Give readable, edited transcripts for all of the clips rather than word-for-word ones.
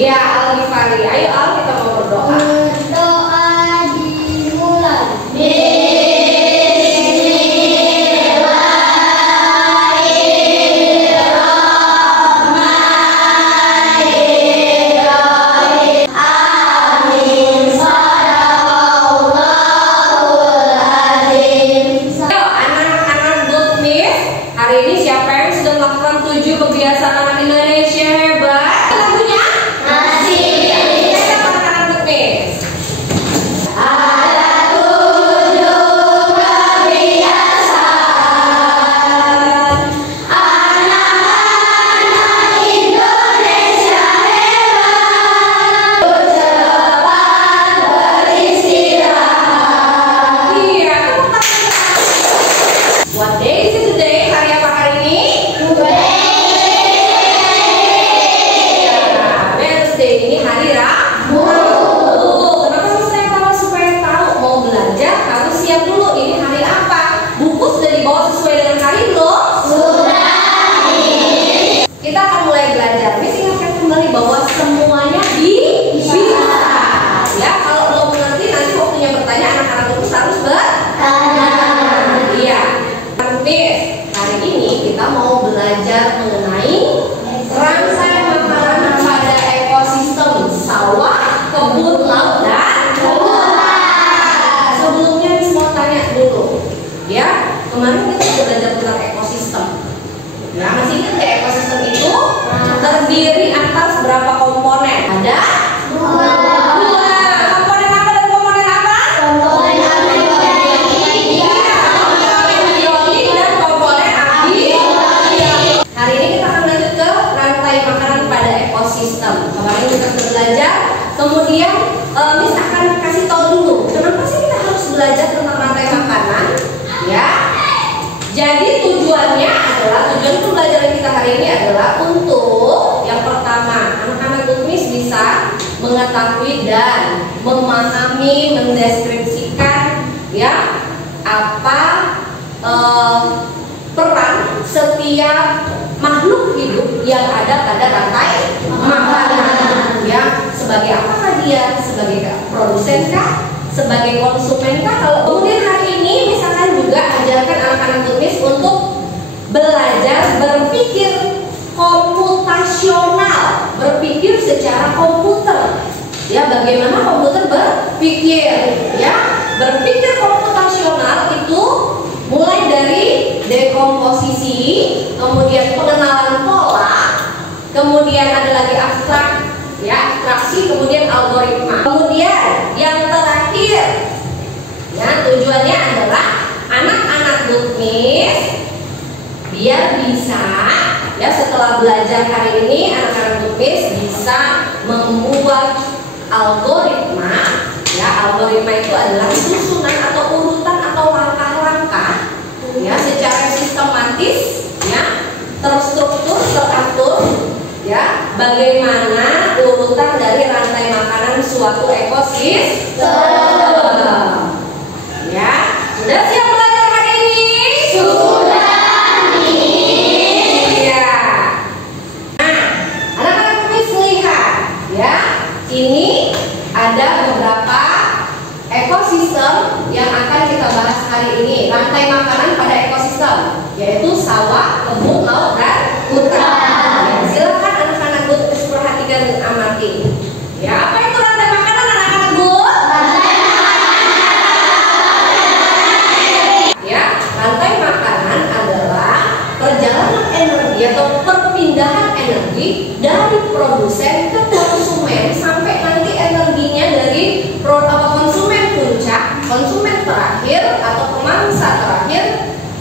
Iya, Al-Ghifari. Ayo Al, kita mau berdoa. Doa dimulai. Hari ini siapa yang sudah melakukan 7 kebiasaan anak Indonesia hebat? Lagunya? Nasi. Kita anak-anak Butmis. Ada 7 kebiasaan anak-anak Indonesia hebat. Cepat beristirahat. Iya, what day is it today? Hari apa hari ini? Wednesday. Ini hari Rabu. Kenapa sih saya tahu supaya tahu mau belajar harus siap dulu. Ini hari apa? Buku sudah dibawa sesuai dengan hari belum? Sudah. Kita akan mulai belajar. Miss ingatkan kembali bahwa semuanya bisa. Ya, kalau belum mengerti nanti waktunya bertanya anak-anak itu harus bertanya. Iya. Miss, hari ini kita mau belajar mengenai rantai makanan pada ekosistem sawah, kebun, laut, dan hutan. Sebelumnya Miss mau tanya dulu, ya kemarin kita sudah belajar tentang ekosistem. Ya, masih ingat ya ekosistem itu terdiri atas berapa komponen? Ada dua. Komponen apa dan komponen apa? Komponen Biotik dan komponen abiotik. Hari ini kita akan lanjut ke rantai makanan pada ekosistem. Kemarin kita sudah belajar. Kemudian Miss akan kasih tahu dulu kenapa sih kita harus belajar tentang rantai makanan. Ya. Jadi tujuan pembelajaran kita hari ini adalah untuk yang pertama, anak-anak Butmis bisa mengetahui dan memahami, mendeskripsikan ya apa peran setiap makhluk hidup yang ada pada rantai makanan. Ya, sebagai apakah dia? Sebagai produsen kah? Sebagai konsumen kah? Kalau kemudian hari ini misalkan juga ajarkan anak-anak Butmis untuk belajar berpikir komputasional, berpikir secara komputer. Ya, bagaimana komputer berpikir? Ya, berpikir komputasional itu mulai dari dekomposisi, kemudian pengenalan pola, kemudian ada lagi abstrak, ya, abstraksi, kemudian algoritma. Kemudian yang terakhir, ya, tujuannya adalah anak-anak Butmis biar bisa, ya, setelah belajar hari ini anak-anak Butmis bisa membuat algoritma. Ya, algoritma itu adalah susunan atau urutan atau langkah-langkah, ya, secara sistematis, ya, terstruktur, teratur, ya, bagaimana urutan dari rantai makanan suatu ekosistem. Ya, sudah siap belajar hari ini? Sudah. Ini ada beberapa ekosistem yang akan kita bahas hari ini. Rantai makanan pada ekosistem, yaitu sawah, kebun, laut, dan hutan. Ya, silakan anak-anak Butmis perhatikan dan amati. Ya, apa itu rantai makanan anak-anak But? Ya, rantai makanan adalah perjalanan energi atau perpindahan energi dari produsen ke konsumen sampai nanti energinya dari konsumen puncak, konsumen terakhir atau pemangsa terakhir,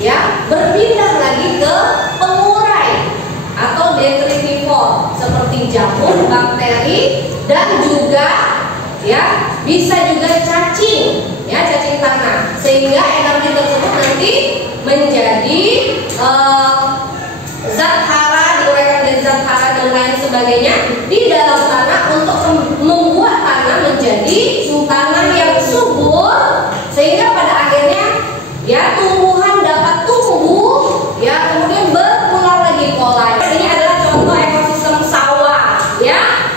ya, berpindah lagi ke pengurai atau detritivor seperti jamur, bakteri, dan juga, ya, bisa juga cacing, ya, cacing tanah, sehingga energi tersebut nanti menjadi zat hara, diuraikan menjadi zat hara dan lain sebagainya di dalam tanah untuk membuat tanah menjadi tanah yang subur, sehingga pada akhirnya, ya, tumbuhan dapat tumbuh, ya, kemudian berulang lagi pola. Ini adalah contoh ekosistem sawah, ya.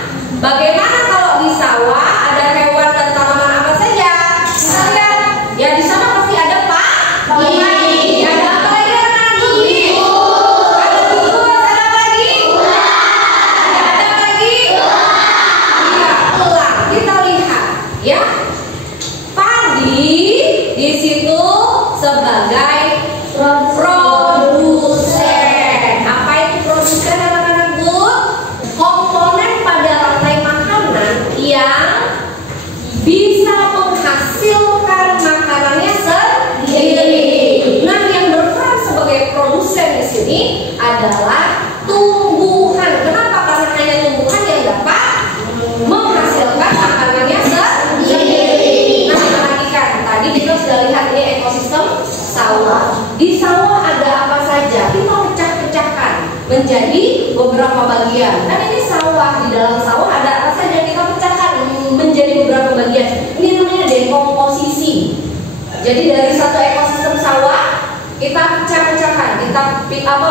adalah tumbuhan. Kenapa? Karena hanya tumbuhan yang dapat menghasilkan makanannya sendiri. Nah, perhatikan, tadi kita sudah lihat ini ekosistem sawah. Di sawah ada apa saja? Kita pecah-pecahkan menjadi beberapa bagian. Kan ini sawah, di dalam sawah ada apa saja? Kita pecahkan menjadi beberapa bagian. Ini namanya dekomposisi. Jadi dari satu ekosistem sawah kita pecah-pecahkan, kita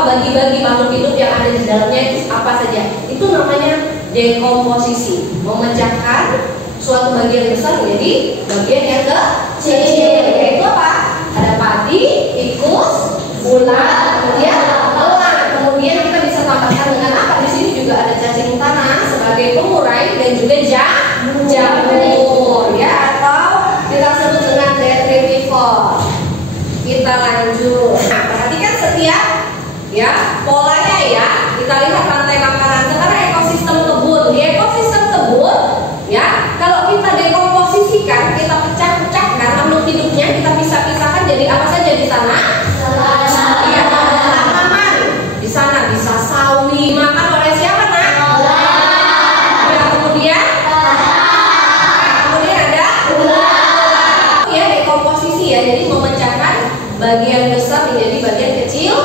bagi-bagi makhluk hidup yang ada di dalamnya itu apa saja. Itu namanya dekomposisi, memecahkan suatu bagian besar menjadi bagian yang kecil. Yaitu apa? Ada padi, tikus, ulat, kemudian elang. Kemudian kita bisa tambahkan dengan apa? Di sini juga ada cacing tanah sebagai pengurai dan juga jamur, ya, atau kita sebut dengan detritivore. Kita lanjut. Nah, perhatikan setiap ya polanya ya. Kita lihat rantai makanan. Sekarang ekosistem kebun. Di ekosistem kebun ya, kalau kita dekomposisikan, kita pecah-pecahkan makhluk hidupnya, kita pisah-pisahkan jadi apa saja di sana? Ya, tanaman. Di sana bisa sawi, makan oleh siapa, Nak? Ya, kemudian ada ya, dekomposisi ya. Jadi memecahkan bagian besar menjadi bagian kecil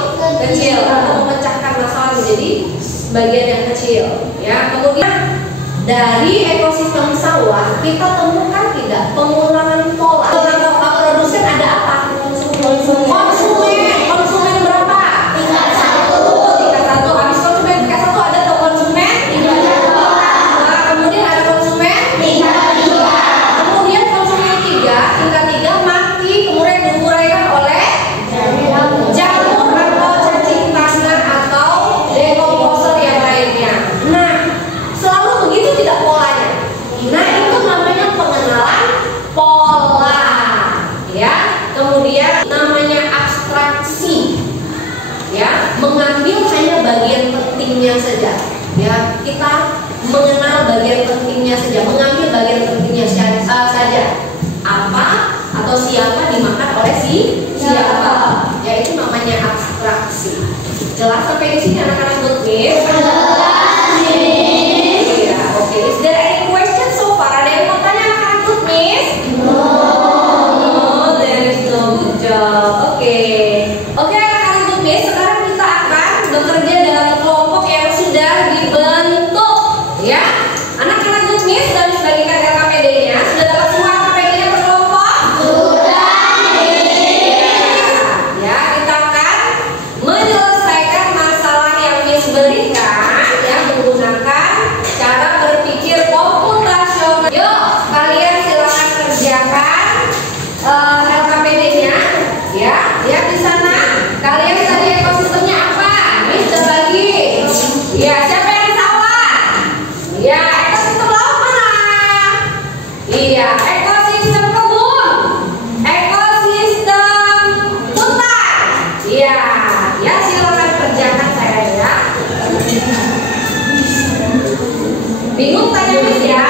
atau memecahkan masalah menjadi bagian yang kecil ya. Kemudian dari ekosistem sawah kita temukan tidak pengulangan pola. Produsen ada apa? Konsumen berapa? Tingkat 1. Habis konsumen tingkat 1 ada tuh konsumen tingkat 2. Nah, kemudian ada konsumen tingkat 3. Kemudian konsumen tingkat 3 mati, kemudian diuraikan oleh jamur atau cacing tanah atau dekomposer yang lainnya. Nah, selalu begitu tidak polanya. Nah, itu namanya pengenalan pola, ya. Kemudian namanya abstraksi, ya, mengambil hanya bagian pentingnya saja. Ya, kita mengenal bagian pentingnya saja, mengambil bagian pentingnya saja. Apa atau siapa dimakan oleh siapa? Ya, itu namanya abstraksi. Jelas sampai di sini anak-anak good miss? Iya, oke. Is there any question so far? Ada yang mau tanya anak-anak good miss? No, there is no good job. Oke, anak-anak good miss. Sekarang kita akan bekerja dalam kelompok yang sudah dibentuk. Ya, anak-anak good miss sudah dibagikan LKPD-nya. Sudah dapat semua LKPD-nya berkelompok? Ya, kita akan menyelesaikan masalah yang Miss berikan ya, menggunakan cara berpikir komputasional. Yuk, kalian silakan kerjakan LKPD-nya ya. Lihat di sana. Kalian tadi ekosistemnya apa? Miss sudah bagi. Ya, siapa yang sawah? Ya, ekosistem laut mana? Iya, ekosistem kebun, ekosistem hutan. Iya, ya, silakan kerjakan saya ya. Bingung tanya Miss ya?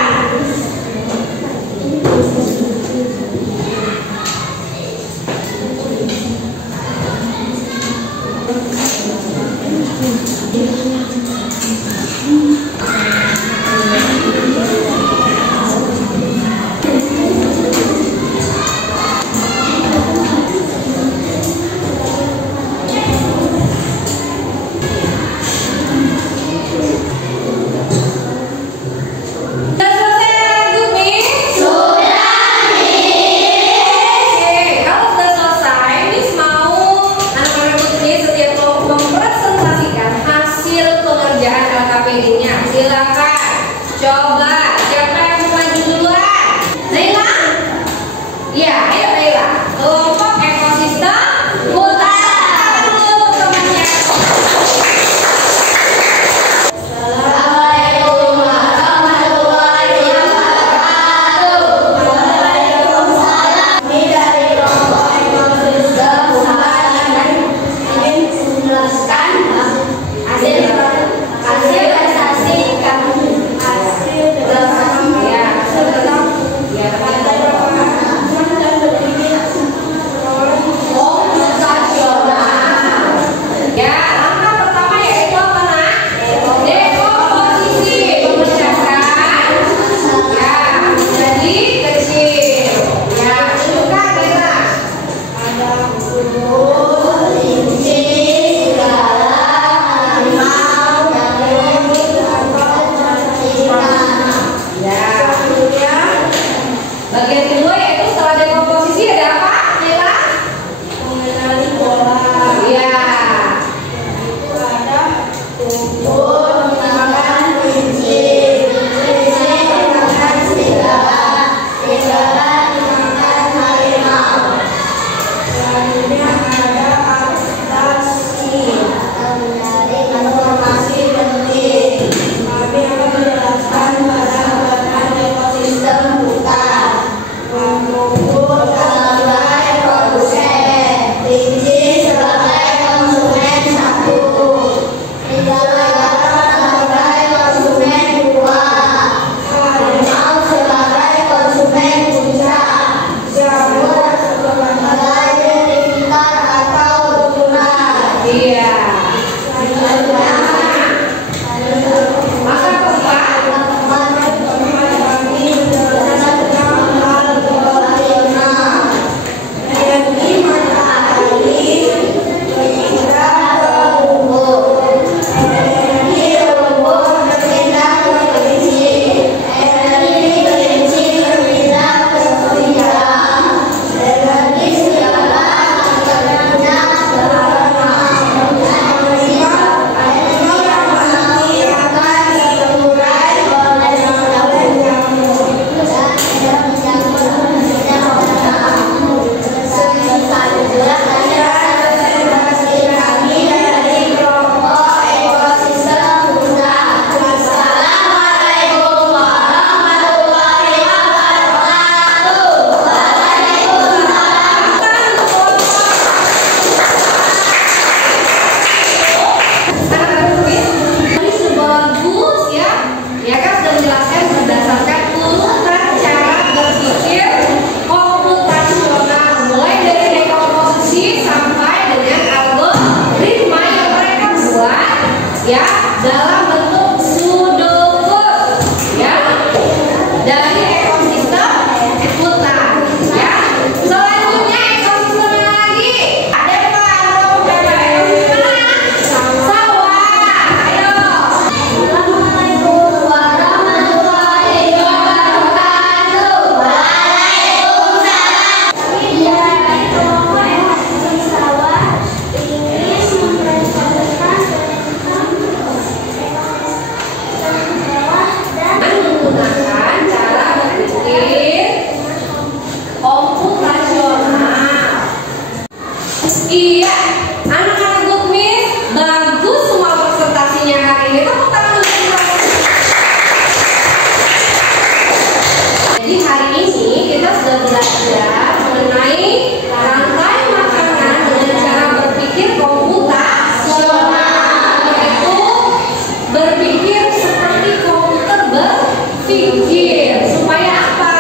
berpikir. Supaya apa?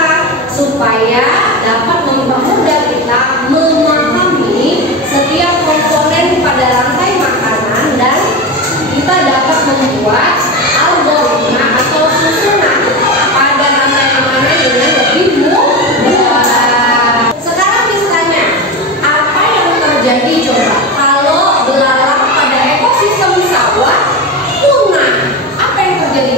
Supaya dapat mempermudah kita memahami setiap komponen pada rantai makanan dan kita dapat membuat algoritma atau susunan pada rantai makanan dengan lebih mudah. Sekarang misalnya, apa yang terjadi coba kalau belalang pada ekosistem sawah punah? Apa yang terjadi?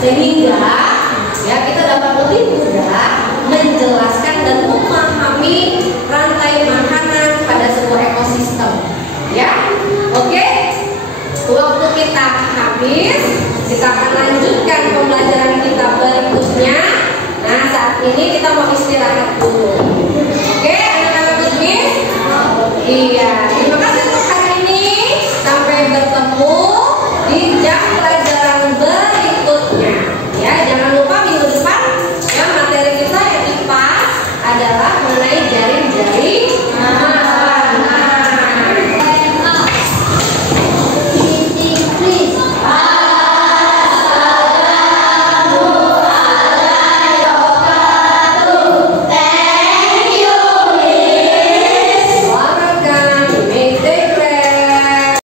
Sehingga ya kita dapat lebih mudah menjelaskan dan memahami rantai makanan pada sebuah ekosistem. Ya, oke. Waktu kita habis, kita akan lanjutkan pembelajaran.